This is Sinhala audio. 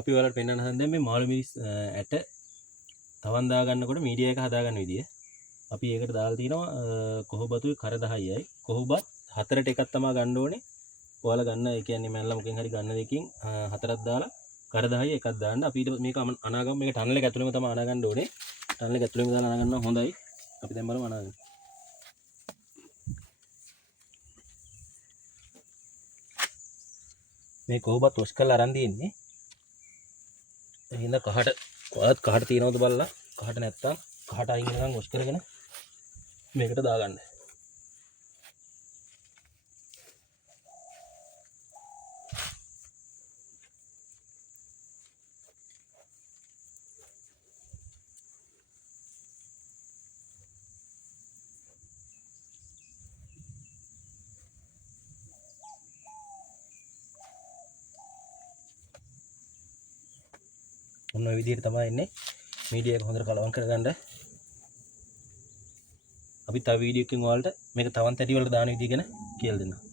අපි ඔයාලට පෙන්වන්න හදන්නේ මේ මාළු මිරිස් ඇට තවන් දා ගන්නකොට මීඩියා එක හදා ගන්න විදිය. අපි ඒකට දාලා තිනවා කොහොබතුයි කර 10යි. කොහොබත් හතරට එකක් තමයි ගන්න ඕනේ. ඔයාලා ගන්න ඒ කියන්නේ මැනලා මොකෙන් හරි ගන්න දෙකින් හතරක් දාලා කර 10යි එකක් දාන්න. අපි ඊට මේක අනාගම මේක ටනල් එක ඇතුළේම තමයි අනා ගන්න ඕනේ. ටනල් එක ඇතුළේම දාලා අනා ගන්නවා හොඳයි. අපි දැන් බලමු අනා ගන්න. මේ කොහොබත් වොෂ් කරලා අරන් තියෙන්නේ. එහෙනම් කහට ඔයාලත් කහට තියනවද බලලා කහට නැත්තම් කහට අයින් වෙනකන් වොෂ් කරගෙන මේකට දාගන්න. ඔන්න ඔය විදිහට තමයි එන්නේ. මීඩියා එක හොඳට කලවම් කරගන්න. අපි තව වීඩියෝ එකකින් ඔයාලට මේක තවන් තැටි වලට දාන විදිහ ගැන කියලා දෙන්නම්.